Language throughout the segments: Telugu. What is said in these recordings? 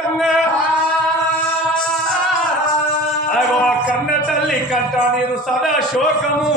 స్పష్టంగా అగో కన్న తల్లి కంట నేను సదా శోకము.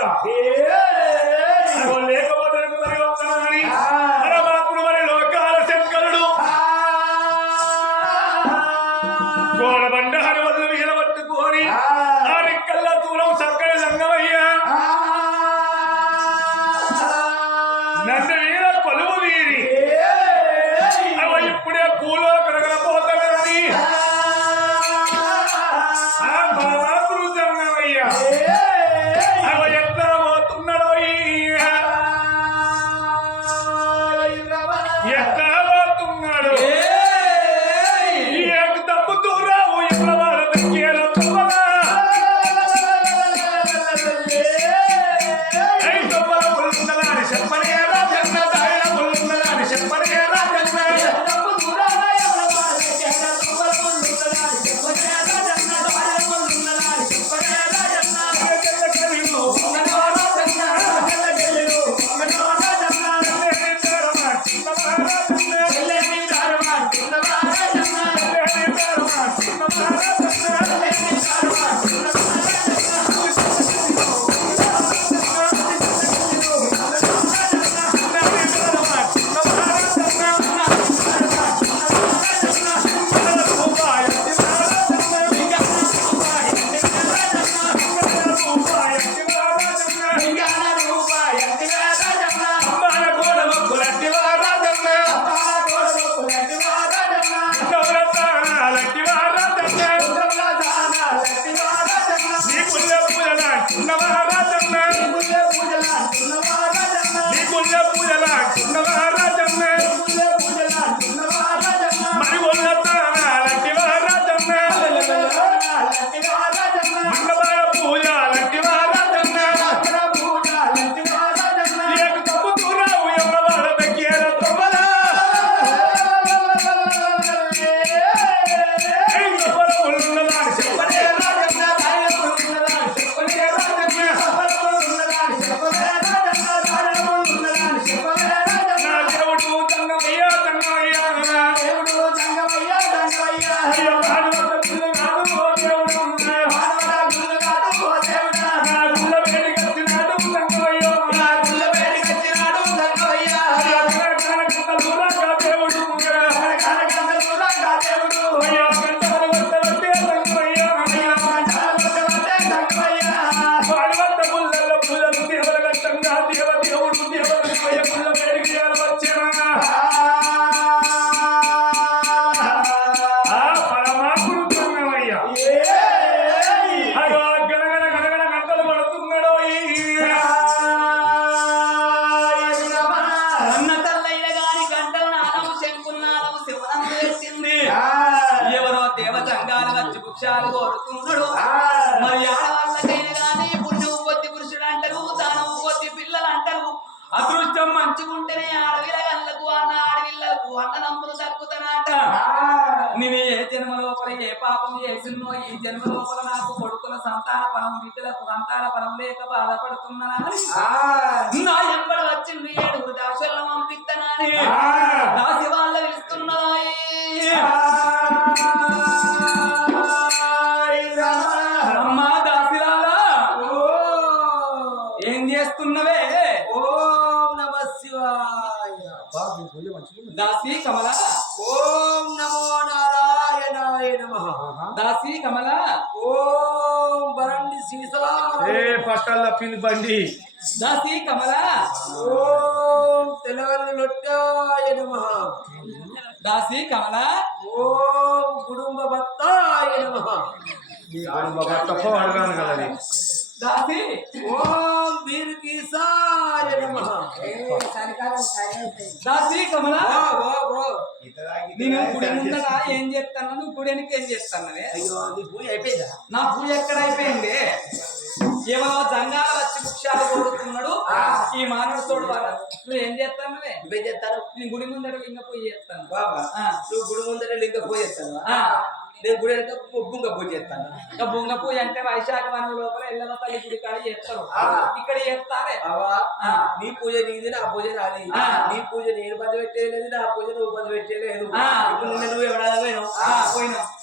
Here. కోరుతున్నాడు. మరి ఆడవాళ్ళకైనా పురుషుడు అంటారు దానం పిల్లలు అంటారు. అదృష్టం మంచిగుంటేనే ఆడవిలగన్లకు అన్న ఆడవిళ్ళకు అన్న నమ్ములు తగ్గుతానంట నేను ఏ జన్మ లోపల ఏ పాపం చేసినో ఈ జన్మ లోపల నాకు కొడుకుల సంతాన పరం బిడ్డలకు సంతాన పరం లేక బాధపడుతున్నా నా ఎంబడి వచ్చింది ఏడుగురు దాసులను పంపిస్తానని దాసి వాళ్ళ ఇస్తున్నాయి బండి దాసి కమల. ఓం తెలంగాణ లొట్టాయ నమ. దాసి కమల. ఓం కుటుంబ భక్తాయ నమ తప్ప అడగాను కదా అది. దాసి ఓం దీర్ఘీసాయ నమ. దాసి కమల. నేను గుడి ఏం చేస్తాను నువ్వు గుడి వెనక ఏం చేస్తానవే అయ్యో నీ పూజ అయిపోయిందా? నా పూజ ఎక్కడ అయిపోయింది? ఏమో జంగాల వచ్చి వృక్షాలు కోరుతున్నాడు ఈ మానవుడు చూడవాలా నువ్వు ఏం చేస్తానవే నువ్వేం చేస్తాను నేను గుడి ముందట లింగ పూజ చేస్తాను. బాబా. నువ్వు గుడి ముందర లింగ పూజ చేస్తాను. నేను గుడి వెనక బొంగ పూజ చేస్తాను. ఇంకా బొంగ పూజ అంటే వైశాఖ వనం లోపల ఎల్లమ్మ తల్లి గుడి కాడ చేస్తారు. ఇక్కడ చేస్తారే. నీ పూజ నీది నా పూజ నాది. నీ పూజ నేను పది పెట్టేయలేదు నా పూజ నువ్వు పది పెట్టేయలేదు. ఇప్పుడు నువ్వు ఎవడాలకు పోయినావు?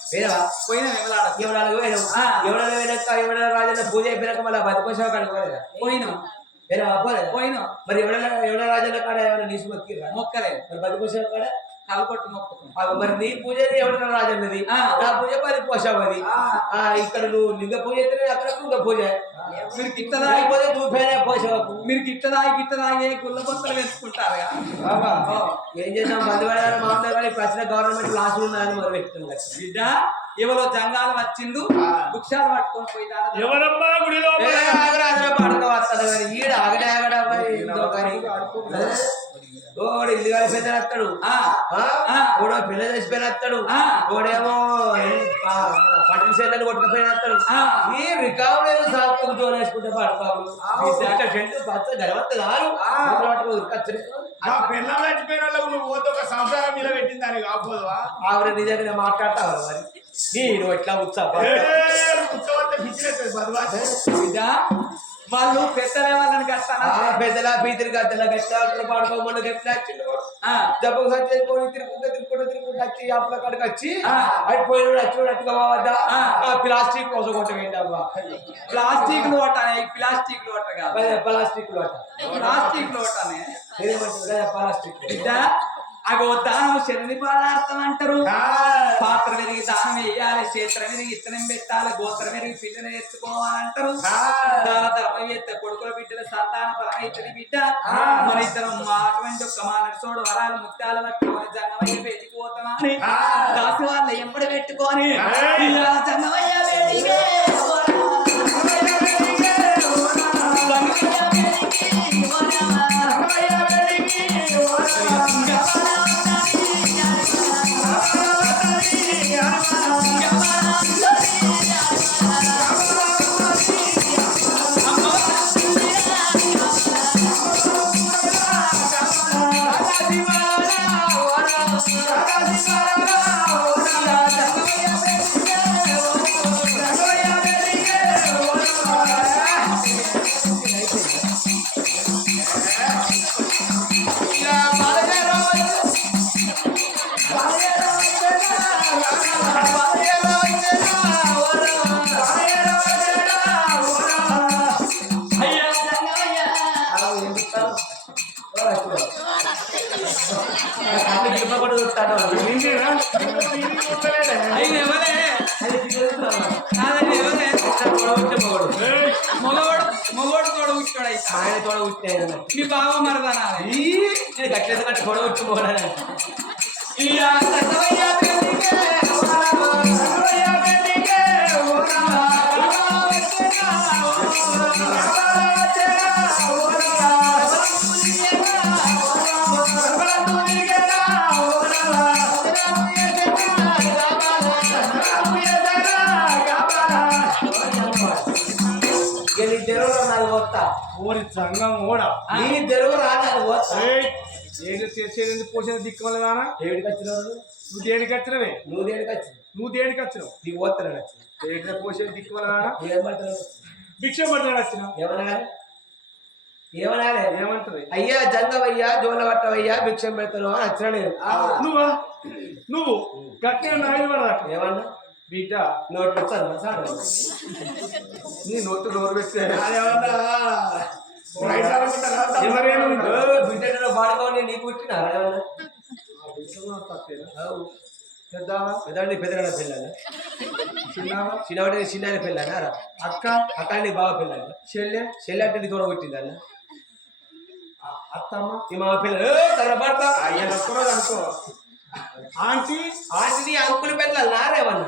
వేరేవా పోయినా ఎవడాలకు ఆ. ఎవడాల పోయినాక ఎవడ రాజన్న పూజ అయిపోయినాక మళ్ళీ బతికోసావు కాడికి పోలేదా? పోయినా. వేరేవా పోలేదా? పోయినా. మరి ఎవడ ఎవడ రాజన్న కాడ ఎవరైనా నీసు మొక్కిరా మొక్కలే మరి బతికోసావు కాడ? కలపట్టు మొక్కుతుంది ఆ, మరి నీ పూజ ఎవడ రాజన్నది? ఆ. నా పూజ పది పోసావది ఆ, ఇక్కడ నువ్వు లింగ పూజ అయితే అక్కడ లింగ పూజ. మీరు గిట్ట దాగి లేకపోతే నువ్వు పేరే పోసావు మీరు గిట్ట దాగి గిట్ట దాగి గుల్ల బొత్తలు పెంచుకుంటారుగా? ఓ. ఏం చేద్దాం? బంధువులు మామూలు ప్రశ్న గవర్నమెంట్ లాసులు ఉన్నాయని మొదలు పెట్టుకున్నాం బిడ్డ ఎవరో జంగాలు వచ్చిండు వృక్షాలు పట్టుకొని పోయి దాని ఎవరమ్మా గుడి లోపల పడుకోవస్తాడు కానీ ఈడ ఆగడే ఆగడా ఏందో కానీ ఓడు ఇల్లు ఆ, ఆ. ఓడో పిల్ల చచ్చిపోయిన వస్తాడు ఆ. ఓడేమో పట్టిన సెల్లలు కొట్టుకుపోయిన వస్తాడు ఆ. ఈ ఏదో సాపుకు జోన్ వేసుకుంటే పడతాడు టెంట్ పచ్చ గడవత్త కాదు. పిల్లలు చచ్చిపోయిన వాళ్ళకు నువ్వు పోతే ఒక సంసారం మీద పెట్టింది దానికి కాకపోదువా? ఆవిడ నిజంగా మాట్లాడతావు మరి. నేను ఎట్లా ఉత్సాహ వాళ్ళు పెద్దలే వాళ్ళని ఆ పెద్దల పీతిరి గద్దల గట్ల పాడుకోమని గట్ల వచ్చిండు. ఆ, జబ్బు సచ్చేసుకొని తిరుగుకుంటూ తిరుగుకుంటూ తిరుగుకుంటూ వచ్చి అప్పుల కాడికి వచ్చి. అటు పోయిన అచ్చు అట్టుగా పోవద్దా ఆ. ఆ ప్లాస్టిక్ కోసం కొట్టవేంటి అవ్వ ప్లాస్టిక్ లోటనే ఈ ప్లాస్టిక్ లోట ప్లాస్టిక్ లోట. ప్లాస్టిక్ లోటనే. ప్లాస్టిక్. అగో దానం శని పదార్థం అంటారు పాత్ర విరిగి దానం వేయాలి క్షేత్రం విరిగి ఇత్తనం పెట్టాలి గోత్రం విరిగి పిల్లని ఎత్తుకోవాలి అంటారు ఆ. దాన ధర్మం ఎత్త కొడుకుల బిడ్డల సంతాన పరం ఇతని బిడ్డ మన ఇద్దరం మా అటువంటి ఒక్క మా నడుచోడు వరాలు ముత్యాల పట్టుకొని జంగమయ్య పెళ్ళికి పోతామని ఆ. దాసి వాళ్ళ ఎంబడి పెట్టుకొని. ఇలా జంగమయ్య నాకు పోతా ఓరి సంఘం కూడా. నీ తెరువు రా ఏంటి చేసేది పోసేది? దిక్కుమల నాన్న ఏడికి వచ్చినావు నువ్వు? దేనికి వచ్చినవే? నువ్వు దేనికి వచ్చింది నువ్వు దేనికి వచ్చినావు? నీకు పోతున్నాడు ఏంటో పోసే దిక్కువలా ఏమంటారు భిక్ష పడ్డాడు వచ్చినావు ఏమనాలి? ఏమనాలి? ఏమంటది? అయ్యా జంగవయ్యా జోల పట్టవయ్యా భిక్షం పెడతాను అని వచ్చిన నేను. నువ్వా? నువ్వు? గట్టిగా నాయుడు పడదట ఏమన్నా? బిడ్డ. నోట్ పెడతాను సార్ నీ నోటు నోరు పెట్టే. ఏమన్నా చిన్నావా? చిన్నవాడి చిన్న రా. అక్క అక్క నీ బావ పిల్లలు చెల్లె? చెల్లి అంటే నీ తోడ పుట్టిందన్న అత్తమ్మ? ఈ మా పిల్లలు ఒక్కరోజు అనుకో. ఆంటీ? ఆంటీ నీ అంకుల్ పిల్లలు నారేమన్నా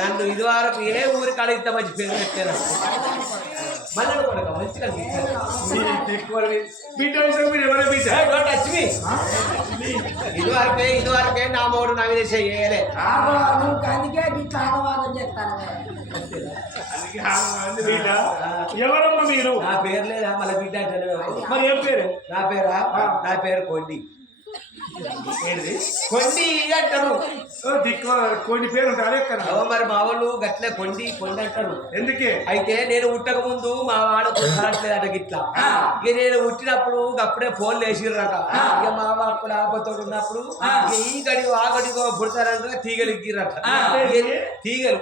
నన్ను ఇది వరకు ఏ ఊరి కాడ ఇంత మంచి పేరు పెట్టారు? మళ్ళీ మంచిగా నా మూడు మీద చేయలే అందుకే చేస్తాను. ఎవరమ్మా మీరు? నా పేరు లేదా మళ్ళీ బిడ్డ మరి ఏం పేరు? నా పేరా? నా పేరు కొండి. కొండి అంటారు. కొన్ని పేరు ఓ మరి మా వాళ్ళు గట్లే కొండి కొండి అంటారు. ఎందుకే? అయితే నేను పుట్టక ముందు మా వాడు కొట్లాడలేదట గిట్లా. ఇక నేను పుట్టినప్పుడు అప్పుడే ఫోన్ వేసిర్రట. ఇక మా అప్పుడు ఆపతో ఉన్నప్పుడు ఈ గడి ఆ గడి పుడతారంటే తీగలు ఎక్కిరట తీగలు.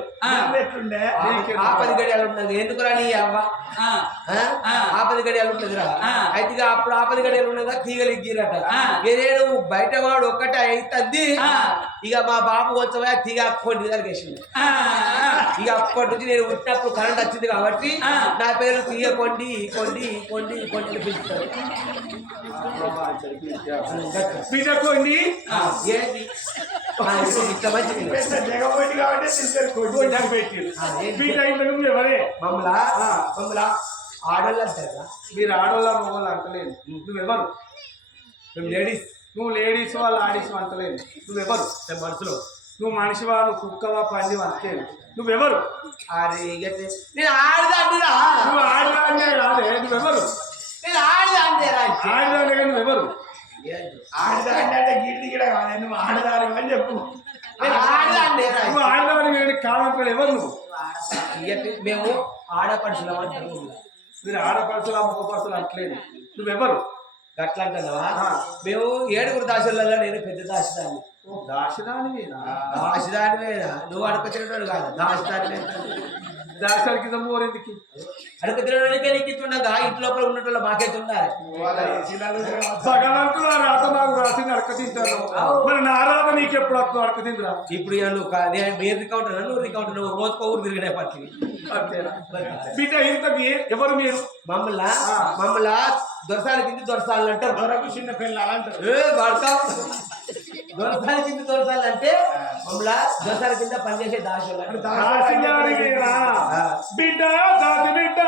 ఆపది గడియాలు ఉన్నది. ఎందుకురా నీ అవ్వ? ఆపది గడియాలు ఉన్నదిరా. అయితే ఇక అప్పుడు ఆపది గడియాలు ఉన్నదా తీగలు ఇక నేను బయట వాడు ఒక్కటే అయితే ఇక మా బాబు కొంచెం తీగ ఆ, ఆ. ఇక అప్పటి నుంచి నేను పుట్టినప్పుడు కరెంట్ వచ్చింది కాబట్టి నా పేరు తీయ కొండి కొండి కొండి కొండి పిలుస్తారు. బిడ్డ కొన్ని ఏంటి? ఆ, ఇప్పుడు ఇంత మంచి పిల్ల. జగబోయి కాబట్టి కొన్ని అని పెట్టిరు. బిడ్డ ఇంట్లో నువ్వు ఎవరే? మమ్మలా? మమ్మలా? ఆడోళ్ళు అంటారా మీరు ఆడోళ్ళ మగవాళ్ళు అంటలేదు నువ్వెవరు? మేము లేడీస్. నువ్వు లేడీస్ వాళ్ళు ఆడీస్ అంటలేదు నువ్వెవరు మనసులో. నువ్వు మనిషి వాళ్ళు కుక్కవా పంది అంటలేదు నువ్వెవరు? అరే నేను ఆడదాండిరా నువ్వు ఆడదాన్నే కాదే నువ్వెవరు? నేను ఆడదాండిరా ఆడదానే నువ్వెవరు? ఆడదాన్ని గిడ్డి గిడ కాదే నువ్వు ఆడదాని అని చెప్పు. నువ్వు ఆడదాని ఎవరు మేము ఆడపడుచులం అంటారు మీరు ఆడపడుతులా మగపడుతులు అంటలేదు. నువ్వెవరు? గట్లా అంటున్నావా. మేము ఏడుగురు దాసులలో నేను పెద్ద దాసిదాన్ని దాశదాని మీద దాసిదాని మీద నువ్వు అడుగుతున్నట్టు కాదు. దాసిదాని మీద కింద మోరెందుకు. అడుగుతున్నకే నీకు ఇస్తుండగా ఇంటి లోపల ఉన్నట్టు మాకైతే ఉండాలి రాత నాకు రాసింది అడక తింటాను మరి నా రాత నీకు ఎప్పుడు వస్తుంది అడక తిందిరా? ఇప్పుడు నేను మీరు రికౌంటర్ నువ్వు రికౌంటర్ నువ్వు రోజుకో ఊరు తిరిగిన పట్టి బిడ్డ ఇంతకి ఎవరు మీరు? మమ్మల్ని? మమ్మల్ని? దొరసాల కింద దొరసాలు అంటారు? దొరకు చిన్న పిల్లలు అంటారు ఏ పడతావు దొరసాల కింద దొరసాలు అంటే మమ్మల్ని దొరసాల కింద పనిచేసే దాసులు. అంటారు. బిడ్డ దాసి బిడ్డ.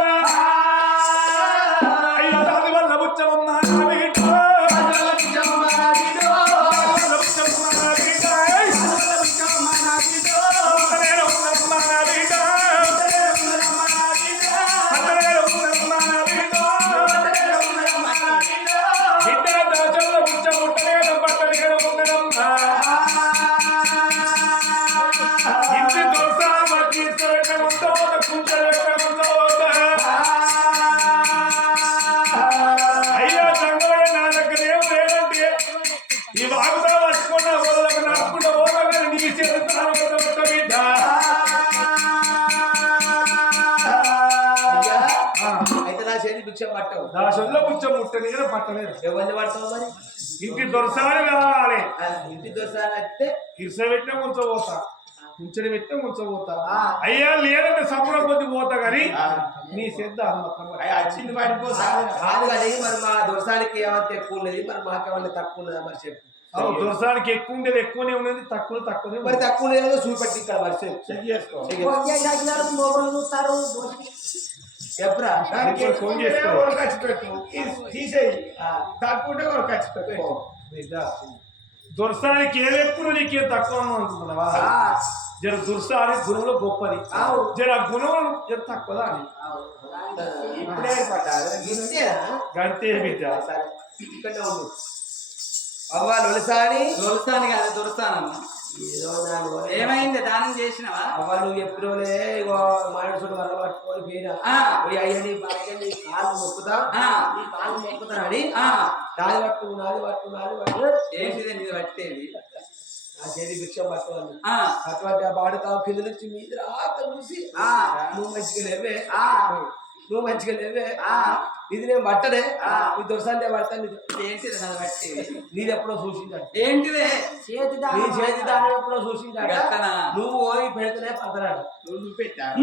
పట్టవు నా సొంత పుచ్చం ముట్టలేదు పట్టలేదు ఎవరిని పడతావు మరి ఇంటి దొరసారి కావాలి ఇంటి దొరసాలు అంటే ఇరుస పెట్టినా కొంచెం పోతా ముంచడి పెట్టినా కొంచెం పోతా అయ్యా లేదంటే సంబరం కొద్ది పోతా కానీ నీ సిద్ధ వచ్చింది కాదు కానీ మరి మా దొరసాలకి ఏమంత ఎక్కువ ఉన్నది మరి మాకేమన్నా తక్కువ ఉన్నదా మరి చెప్పు దొరసానికి ఎక్కువ ఉండేది ఎక్కువనే ఉన్నది తక్కువ తక్కువనే మరి తక్కువ చూపెట్టి ఇక్కడ మరి చెక్ చేసుకో చెప్పరా దానికి ఫోన్ ఖర్చు పెట్టు. తీసేయి. తక్కువ ఒక ఖర్చు పెట్టు. దుర్సానికి ఏ ఎక్కువ తక్కువ అనుకున్నావా జర దుర్స అని గుణంలో గొప్పది జర గుణం జర తక్కువ అని? గంతే బిడ్డ. ఇక్కడ ఉండు. అవ్వాలి ఒలిసాని ఒలిసాని కాదు దుర్సానన్నా ఏమైంది? దానం చేసినవా? అవ్వ నువ్వు ఎప్పుడోనే మాడుచుడు వల్ల పట్టుకొని పోయినా. కాలు మొక్కుతా. నీ కాలు మొక్కుతా అని నాది పట్టు నాది పట్టు నాది పట్టు. ఏంటిది పట్టేది? పట్టుకోవాలి ఆ. కావు మీద చూసి నువ్వు మంచిగా నువ్వు మంచిగా లేవే. నిధినే పట్టదే నీ దొరసాలే పడతా ఏంటి నీది ఎప్పుడో సూచించాడు ఏంటిదే? నీ చేతి దాని ఎప్పుడో సూచించాడు నువ్వు ఓరి పెడితేనే పదరాడు నువ్వు పెట్టాడు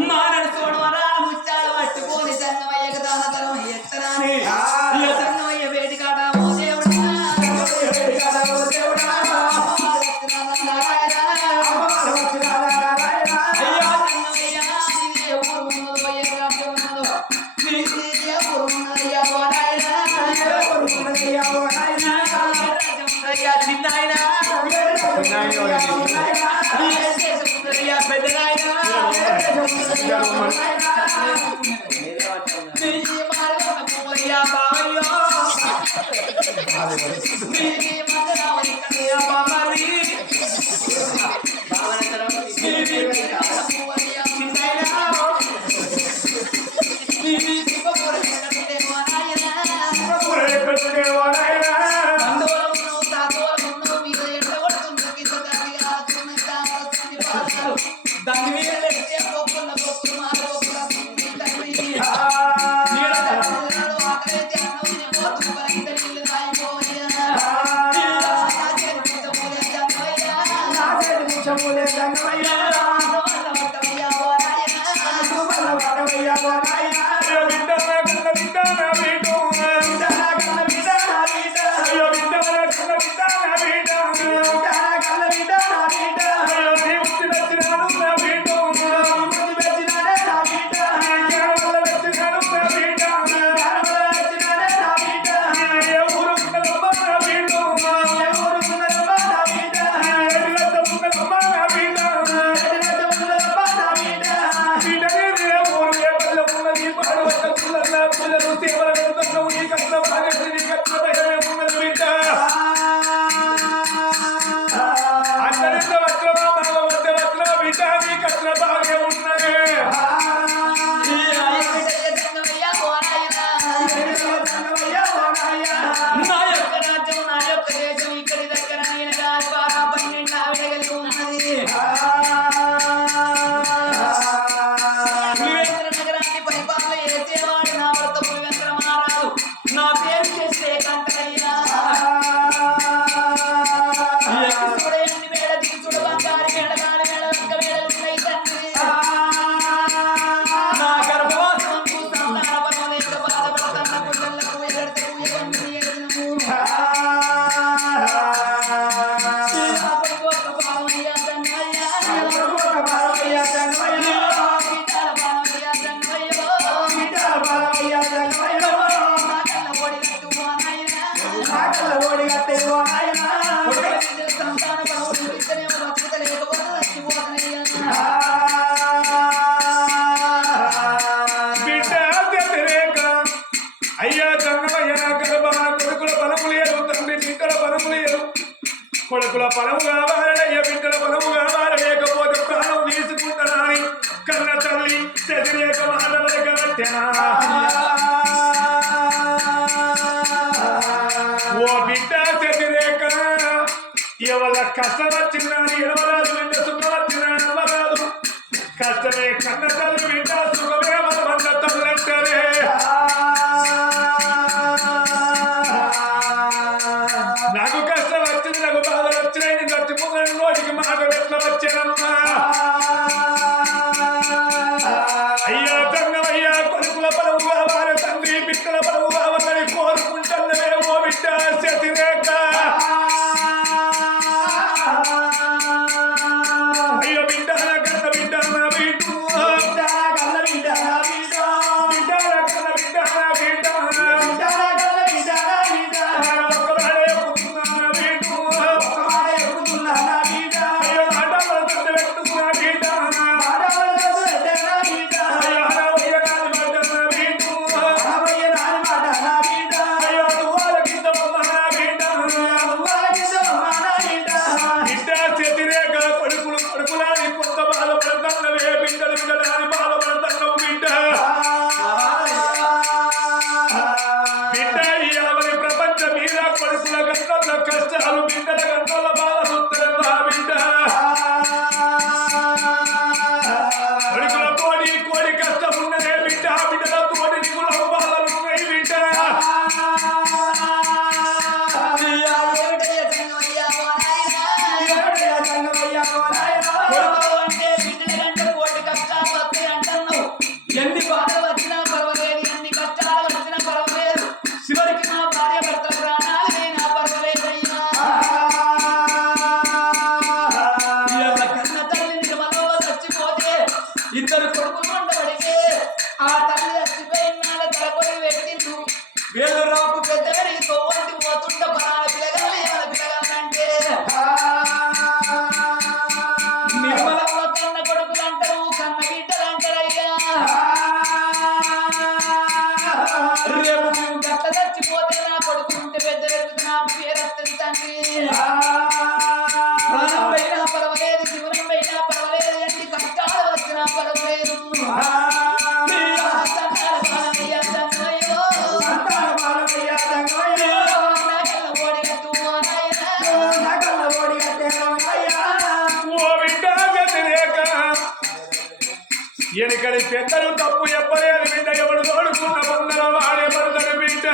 Thank you. Bye. కొడుకుల పొలము కావాలనయ్య బిడ్డల పొలము కావాలి లేకపోతే ప్రాణం తీసుకుంటానని కన్న తల్లి చెదిరేక మానవలకట్టనా ఓ బిడ్డ చెదిరేక ఎవల కష్టం ఎనకడి పెద్దలు తప్పు చెప్పలేదు బిడ్డ ఎవడు తోడుకున్న బంధన వాడే బంధన బిడ్డ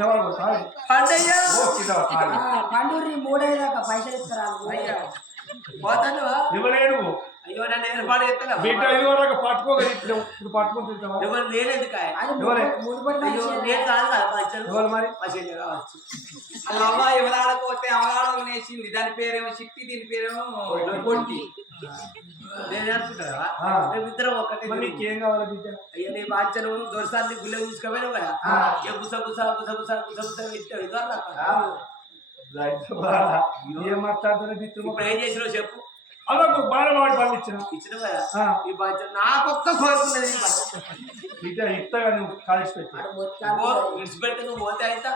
చిన్నవాడు ఒకసారి పండయ్యా పండూరి మూడయ్యేదాకా పైసలు ఇస్తారా పోతాను. ఇవ్వలేడు. అయ్యో నన్ను ఏర్పాటు చేస్తాను బిడ్డ ఇదిగో నాకు పట్టుకోగా ఇచ్చినాం ఇప్పుడు పట్టుకొని తింటావా? ఎవరు నేను ఎందుకు అయ్యో నేను కాదు కదా పచ్చలు ఎవరు మరి? పచ్చలు కావచ్చు అలా అమ్మ ఎవరాడకపోతే అవరాడం నేసింది దాని పేరేమో శక్తి దీని పేరేమో ఒకటి ఏం చేసినావు చెప్పు. అదొక బాలవాడి పనులు ఇచ్చిన. నాకొక్క కోరుకున్నది ఇట్లా ఇత్తగా నువ్వు కాల్చిపెట్టి పోతే అయితే.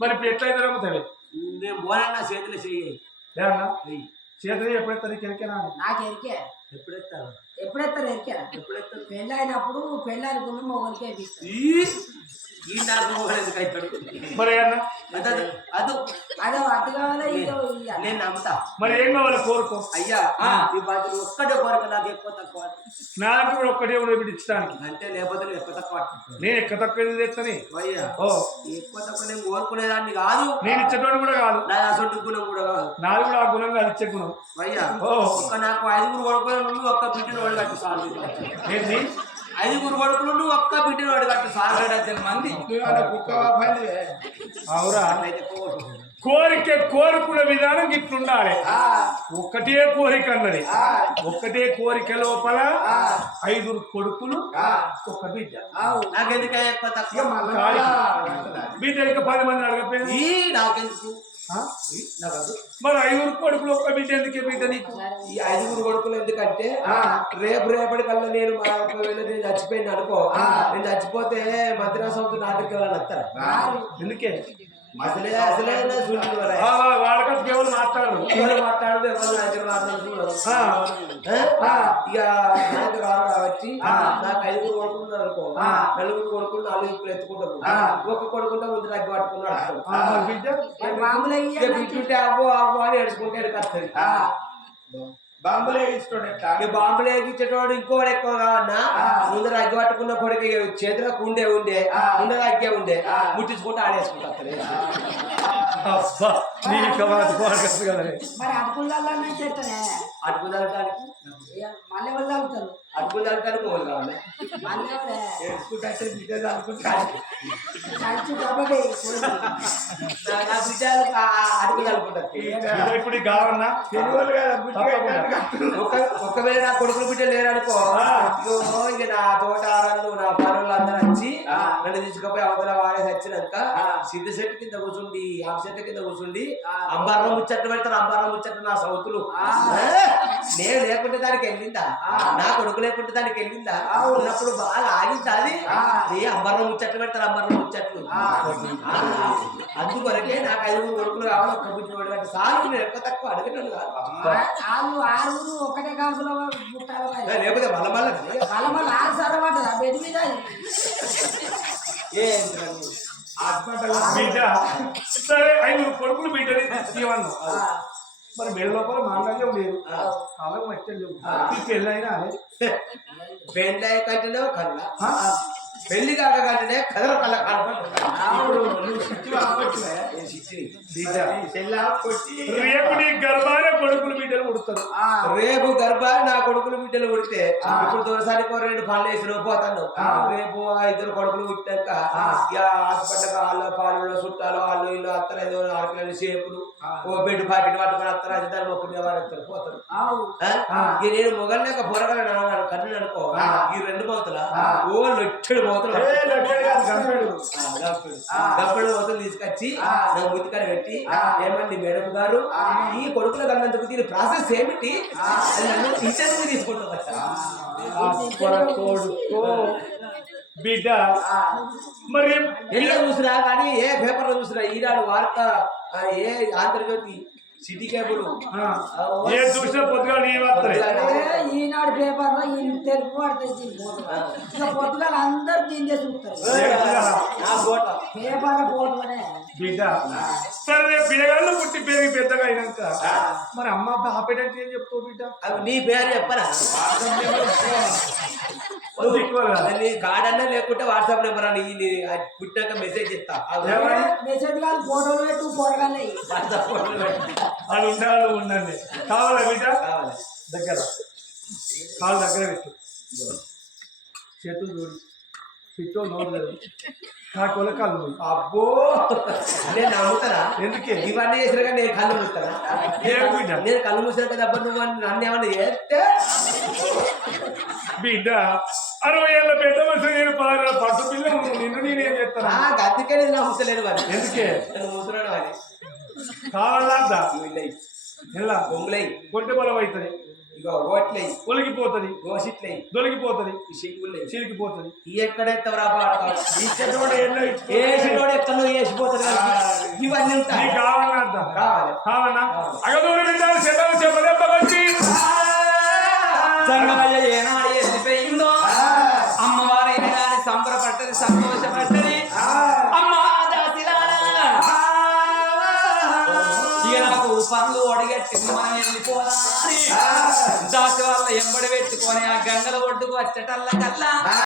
మరి ఇప్పుడు ఎట్లయితే రమ్ముతాడు నేను పోనన్నా చేతులు చేయి చేతులు ఎప్పుడెత్తారు? ఎరికేనా నాకు ఎరికే. ఎప్పుడెత్తారు? ఎప్పుడెత్తారు ఎరికే? ఎప్పుడెత్తారు? పెళ్ళైనప్పుడు పెళ్ళానికి మొగలికే మరి. నేను నమ్ముతా. మరి ఏం కావాలి కోరుకో? అయ్యా ఈ బాధ్యత ఒక్కటే కోరిక నాకు ఎక్కువ తక్కువ. నాకు కూడా ఒక్కటే బిడ్డ ఇచ్చడానికి అంటే లేకపోతే ఎక్కువ తక్కువ. నేను ఎక్క తక్కువ అయ్యా ఓ. ఎక్కువ తక్కువ నేను కోరుకునేదాన్ని కాదు. నేను ఇచ్చేటోడు కూడా కాదు. నా అసొంటి గుణం కూడా కాదు. నాది కూడా ఆ గుణంగా అది ఇచ్చే గుణం. అయ్యా ఓ. ఒక్క నాకు ఐదుగురు కొడుకులు ఒక్క బిడ్డను వాడు కట్టు సాగు ఏంటి ఐదుగురు కొడుకులు నుండి ఒక్క బిడ్డను సాగు డజన్ మంది. నువ్వు అవురా. కోరిక కోరుకునే విధానం ఇట్లుండాలి. ఒక్కటే కోరిక అన్నది. ఒక్కటే కోరిక లోపల ఐదుగురు కొడుకులు ఒక బిడ్డ. బిడ్డ పది మంది అడగపోయింది. నాకెందుకు? మరి ఐదుగురు కొడుకులు ఒక్క బిడ్డ ఎందుకే బిడ్డ నీకు? ఈ ఐదుగురు కొడుకులు ఎందుకంటే రేపు రేపటి కల్లా నేను మా ఒకవేళ నేను చచ్చిపోయింది అనుకో. నేను చచ్చిపోతే మద్రాసు అవుతుంది నాటికి ఎవరైనా వస్తారా? ఎందుకే? అసలే అసలే నా సూర్యుడు వరే. ఆ, వా- వాళ్ళకంటే కేవలం చూడరు. ఆ, ఆ? ఇక నా దగ్గర రారు కాబట్టి నాకు ఐదుగురు కొడుకున్నారు అనుకో నలుగురు కొడుకులు నాలుగు ఇప్పుడు ఎత్తుకుంటారు ఒక కొడుకుంటే ముందు దగ్గర పట్టుకున్నాడు మామూలు అవ్వో అవ్వో అని ఏడుచుకుంటే ఎడుకొస్తుంది బాంబులే ఇస్తాడు ఎట్లా? ఈ బాంబులు ఎగిచ్చేటోడు ఇంకోటి ఎక్కువ కావన్నా ముందర అగ్గి పట్టుకున్న కొడుకు చేతిలో ఉండే ఉండే ముందర అగ్గే ఉండే. ముట్టించుకుంటే ఆడేసుకుంటారు మరి మళ్ళీ వాళ్ళు అవుతారు కావాలి. నా బిడ్డలు అనుకుంటారు బిడ్డ ఇప్పుడు. ఒక ఒకవేళ నా కొడుకులు బిడ్డ లేరనుకో ఇగో ఇక నా తోట ఆడళ్ళు నా పనులు అందరూ వచ్చి నన్ను తీసుకుపోయి అవతల వాడేసి వచ్చినాక సిద్ధ చెట్టు కింద కూర్చుండి ఆ చెట్టు కింద కూర్చుండి అంబారం ముచ్చట్లు పెడతారు అంబారం ముచ్చట్లు నా సౌతులు. నేను లేకుంటే దానికి వెళ్ళిందా? నా కొడుకు లేకుంటే దానికి వెళ్ళిందా? ఉన్నప్పుడు బాగా ఆగింది అది ఏ అంబర్లో ముచ్చట్లు పెడతారు అంబర్లో ముచ్చట్లు. ఆ, అందుకొరకే నాకు ఐదుగురు కొడుకులు కావాలి ఒక్క బిడ్డ పెట్టి సార్ నేను ఎక్కువ తక్కువ అడగటం కాదు. వాళ్ళు ఆరుగురు ఒకటే మరి. లేకపోతే మళ్ళా మళ్ళీ ఆరు సార్లు పడ్డదా బెడ్ మీద ఏ హాస్పిటల్ బిడ్డ. సరే ఐదుగురు కొడుకులు బిడ్డని మరి మెడ లోపల మాంగళ్యం లేదు. కాలం మట్టి లేవు పెళ్ళైనా అదే. పెళ్ళి కంటేనే కళ్ళ పెళ్ళి కాక కంటేనే కథల కళ్ళ రేపు నీ గర్భాన కొడుకులు బిడ్డలు పుడతారు రేపు గర్భ నా కొడుకులు బిడ్డలు పుడితే ఇప్పుడు దొరసానికి రెండు పనులు వేసి పోతాను. రేపు ఆ ఇద్దరు కొడుకులు పుట్టాక హాస్పిటల్ వాళ్ళ పాలు చుట్టాలు వాళ్ళు ఇల్లు అత్తరు ఏదో ఆడపిల్లలు షేపులు ఓ బెడ్ ప్యాకెట్ పట్టుకొని అత్తరు అది దాని ఒక ఇద్దరు పోతారు. ఆ? ఇక నేను మొగల్ లేక పొరగల కన్ను అనుకో ఈ రెండు మోతల? ఓ లొట్టెడు మోతలు. గప్పుడు మోతలు తీసుకొచ్చి నా ముతికాడ పెట్టి ఏమండి మేడం గారు? ఈ కొడుకుల కన్నందుకు దీని ప్రాసెస్ ఏమిటి? అని నన్ను ఇంటర్వ్యూ తీసుకుంటాం కొడుకో బిడ్డ. మరి ఎల్ల చూసినా కానీ ఏ పేపర్లో చూసినా ఈనాడు వార్త ఆ, ఏ ఆంధ్రజ్యోతి సిటీ కేబుల్ ఆ, ఏ చూసినా పొద్దుగా నీ వస్తాయి ఏ ఈనాడు పేపర్లో ఈ తెలుగు పడుతుంది ఇక పొద్దుగాల అందరు దీన్ని చూస్తారు నా ఫోటో పేపర్ పోటునే బిడ్డ. సరే పిల్లగాళ్ళు పుట్టి పెరిగి పెద్దగా అయినాక మరి అమ్మ బాపేటంటే ఏం చెప్తావు బిడ్డ? అవి నీ పేరు చెప్పరా? నువ్వు ఎక్కువ కదా. నీ కార్డ్ అన్నా లేకుంటే వాట్సాప్ నెంబర్ అని పుట్టాక మెసేజ్ ఇస్తా? మెసేజ్ కాదు ఫోటోలు పెట్టు పోరగానే వాట్సాప్ ఫోటో పెట్టు. వాళ్ళు ఉండాలి ఉండండి. కావాలా బిడ్డ? కావాలి. దగ్గర. కాళ్ళు దగ్గర పెట్టు. చేతులు చూడు. పిట్టో నోరు లేదు కాకోల కాళ్ళు. అబ్బో! నేను నమ్ముతానా ఎందుకే? ఇవన్నీ చేసినాక నేను కళ్ళు మూస్తానా? నేను కళ్ళు మూసినాక తప్ప నువ్వు అని నన్ను ఏమన్నా చేస్తే? బిడ్డ అరవై ఏళ్ళ పెద్ద మనిషి నేను పదహారు పట్టు పిల్ల నిన్ను నేనేం చేస్తాను? అందుకే నేను నమ్ముతలేను మరి. ఎందుకే? అది కావాలా బొంగులై కొట్టె బలం అవుతుంది. ఇక ఓట్లే ఒలిగిపోతుంది. దోసిట్లే దొలిగిపోతుంది. సిలుగులే సిలిగిపోతుంది ఎక్కడెత్తవరా ఎక్కడో వేసిపోతుంది ఇవన్నీ ఉంటాయి? కావాలన్నా కావాలి. కావాలన్నా? అగదూరు బిడ్డలు సెటలు చెప్పదెప్పకొచ్చి జంగమయ్య ఏనాడు వెళ్ళిపోయిందో సంతోషపడ్డది. అమ్మ ఇక నాకు పనులు కట్టింది మనం వెళ్ళిపోవాలి. దాసి వాళ్ళ ఎంబడి పెట్టుకొని ఆ గంగల ఒడ్డుకు వచ్చటల్ల కల్లా.